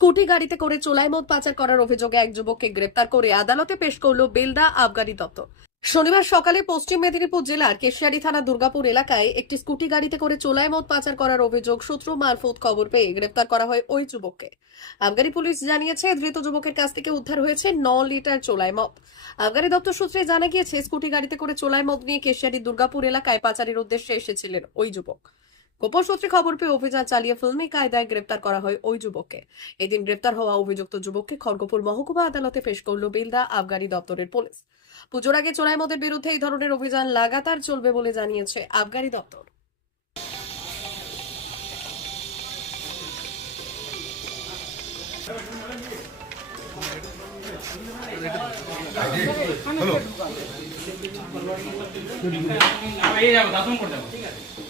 Scooty গাড়িতে করে চোলাই মদ পাচার করার অভিযোগে এক যুবককে গ্রেপ্তার করে আদালতে পেশ করল বেলদা আবগারি দপ্তর শনিবার সকালে পশ্চিম মেদিনীপুর জেলার কেশিয়ারি থানা দুর্গাপুর এলাকায় একটি স্কুটি গাড়িতে করে চোলাই মদ পাচার করার অভিযোগ সূত্র মারফত খবর পেয়ে গ্রেপ্তার করা হয় ওই যুবককে। আবগারি পুলিশ জানিয়েছে, ধৃত যুবকের কাছ থেকে উদ্ধার হয়েছে ন লিটার চোলাই মদ। আবগারি দপ্তর সূত্রে জানা গিয়েছে, স্কুটি গাড়িতে করে চোলাই মদ নিয়ে কেশিয়ারি দুর্গাপুর এলাকায় পাচারের উদ্দেশ্যে এসেছিলেন ওই যুবক। গোপন সূত্রে খবর পেয়ে অভিযান চালিয়ে ফিল্মি কায়দায় গ্রেপ্তার করা হয় ওই যুবককে। এদিন গ্রেপ্তার হওয়া অভিযুক্ত যুবককে খড়গপুর মহকুমা আদালতে পেশ করল বেলদা আবগারি দপ্তরের পুলিশ। পুজোর আগে চোরাই মদের বিরুদ্ধে এই ধরনের অভিযান লাগাতার চলবে বলে জানিয়েছে আবগারি দপ্তর। হ্যালো। এই যাব দাতন করে যাব। ঠিক আছে